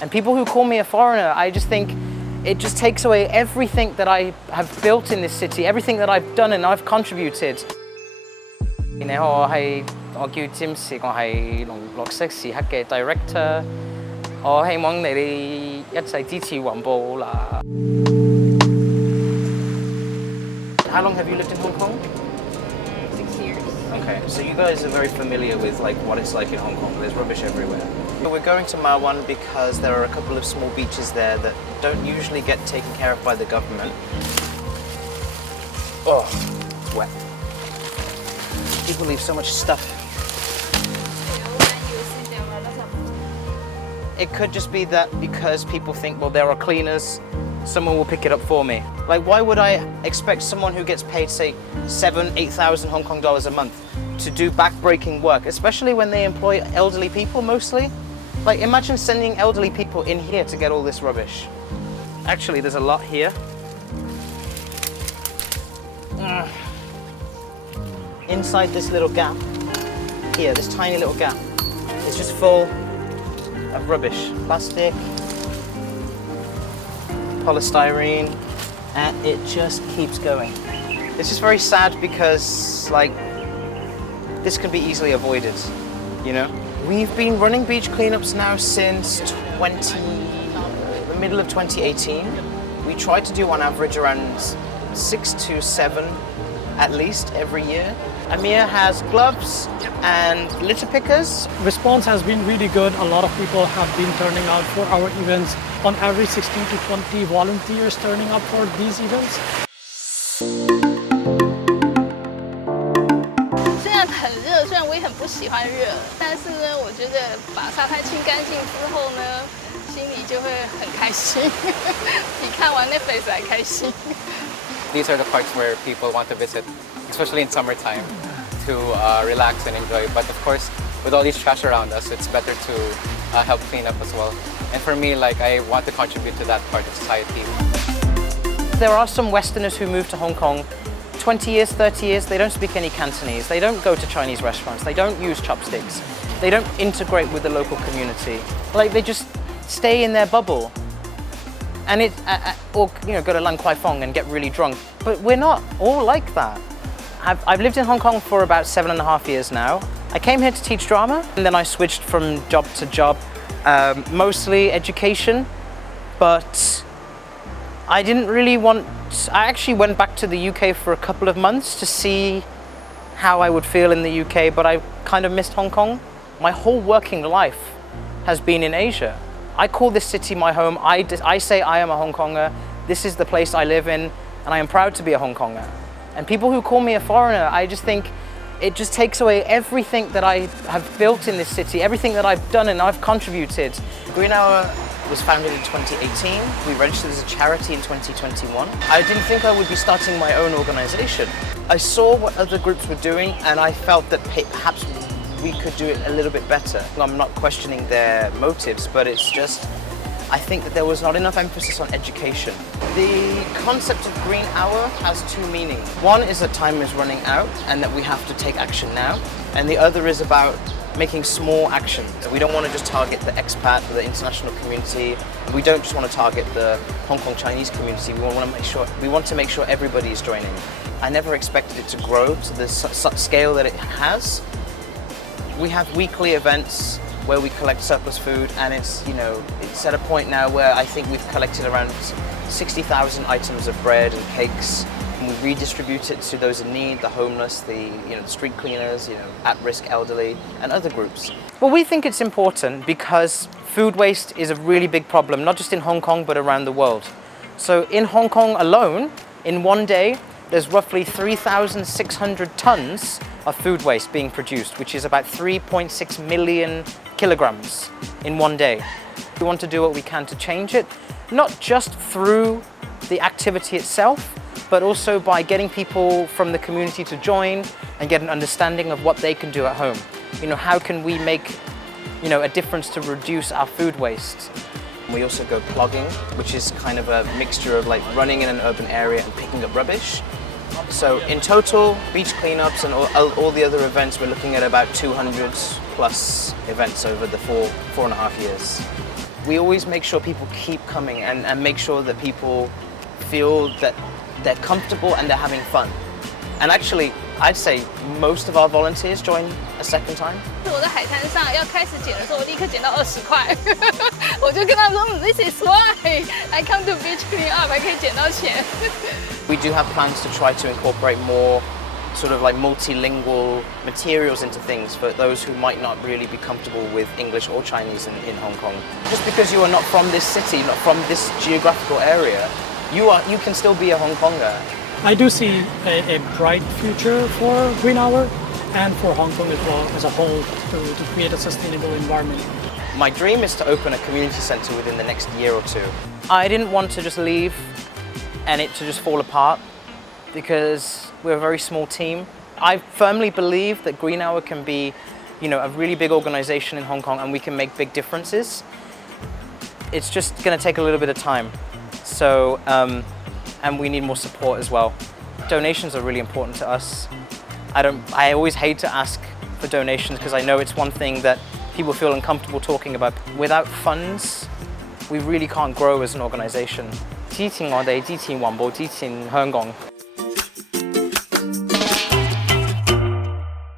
And people who call me a foreigner, I just think it just takes away everything that I have built in this city, everything that I've done and I've contributed. 你好，我叫 James， 我係綠色時刻嘅 director。我希望你哋一齊支持環保啦。How long have you lived in Hong Kong? 6 years. Okay, so you guys are very familiar with like what it's like in Hong Kong. There's rubbish everywhere. We're going to Ma Wan because there are a couple of small beaches there that don't usually get taken care of by the government. Oh, it's wet. People leave so much stuff. It could just be that because people think, well, there are cleaners, someone will pick it up for me. Like, why would I expect someone who gets paid, say, 7,000, 8,000 Hong Kong dollars a month to do back-breaking work, especially when they employ elderly people mostly? Like, imagine sending elderly people in here to get all this rubbish. Actually, there's a lot here. Inside this little gap, here, this tiny little gap, it's just full of rubbish. Plastic, polystyrene, and it just keeps going. It's just very sad because, like, this can be easily avoided, you know? We've been running beach cleanups now since the middle of 2018. We try to do on average around 6 to 7 at least every year. Amir has gloves and litter pickers. Response has been really good. A lot of people have been turning out for our events. On average, 16 to 20 volunteers turning up for these events. 虽然很热，虽然我也很不喜欢热，但是呢，我觉得把沙滩清干净之后呢，心里就会很开心，比看完Netflix还开心。These are the parks where people want to visit, especially in summertime, to relax and enjoy. But of course, with all these trash around us, it's better to help clean up as well. And for me, like, I want to contribute to that part of society. There are some Westerners who move to Hong Kong 20 years, 30 years, they don't speak any Cantonese, they don't go to Chinese restaurants, they don't use chopsticks, they don't integrate with the local community. Like, they just stay in their bubble. And or you know, go to Lan Kwai Fong and get really drunk. But we're not all like that. I've lived in Hong Kong for about 7.5 years now. I came here to teach drama, and then I switched from job to job, mostly education, but I didn't really want. I actually went back to the UK for a couple of months to see how I would feel in the UK, but I kind of missed Hong Kong. My whole working life has been in Asia. I call this city my home. I say I am a Hong Konger. This is the place I live in, and I am proud to be a Hong Konger. And people who call me a foreigner, I just think it just takes away everything that I have built in this city, everything that I've done and I've contributed. Green Hour was founded in 2018. We registered as a charity in 2021. I didn't think I would be starting my own organization. I saw what other groups were doing, and I felt that perhaps we could do it a little bit better. I'm not questioning their motives, but it's just, I think that there was not enough emphasis on education. The concept of Green Hour has two meanings. One is that time is running out and that we have to take action now. And the other is about making small actions. We don't want to just target the expat or the international community. We don't just want to target the Hong Kong Chinese community. We want to make sure everybody is joining. I never expected it to grow to the scale that it has. We have weekly events where we collect surplus food, and it's at a point now where I think we've collected around 60,000 items of bread and cakes, and we redistribute it to those in need, the homeless, the street cleaners, at-risk elderly, and other groups. Well, we think it's important because food waste is a really big problem, not just in Hong Kong but around the world. So in Hong Kong alone, in one day, there's roughly 3,600 tons of food waste being produced, which is about 3.6 million kilograms in one day. We want to do what we can to change it, not just through the activity itself, but also by getting people from the community to join and get an understanding of what they can do at home. How can we make a difference to reduce our food waste? We also go plogging, which is kind of a mixture of like running in an urban area and picking up rubbish. So in total, beach cleanups and all the other events, we're looking at about 200 plus events over the 4.5 years. we always make sure people keep coming and make sure that people feel that they're comfortable and they're having fun. And actually, I'd say most of our volunteers join a second time. 我在海滩上要开始捡的时候，我立刻捡到20块，我就跟他说 ，This is why I come to beach clean up， 还可以捡到钱。We do have plans to try to incorporate more sort of like multilingual materials into things for those who might not really be comfortable with English or Chinese in Hong Kong. Just because you are not from this city, not from this geographical area, you can still be a Hong Konger. I do see a bright future for Green Hour and for Hong Kong as well as a whole to create a sustainable environment. My dream is to open a community centre within the next year or two. I didn't want to just leave and it to just fall apart because we're a very small team. I firmly believe that Green Hour can be, a really big organisation in Hong Kong and we can make big differences. It's just going to take a little bit of time. So, and we need more support as well. Donations are really important to us. I always hate to ask for donations because I know it's one thing that people feel uncomfortable talking about. Without funds, we really can't grow as an organisation. 支持我哋，支持環保，支持香港。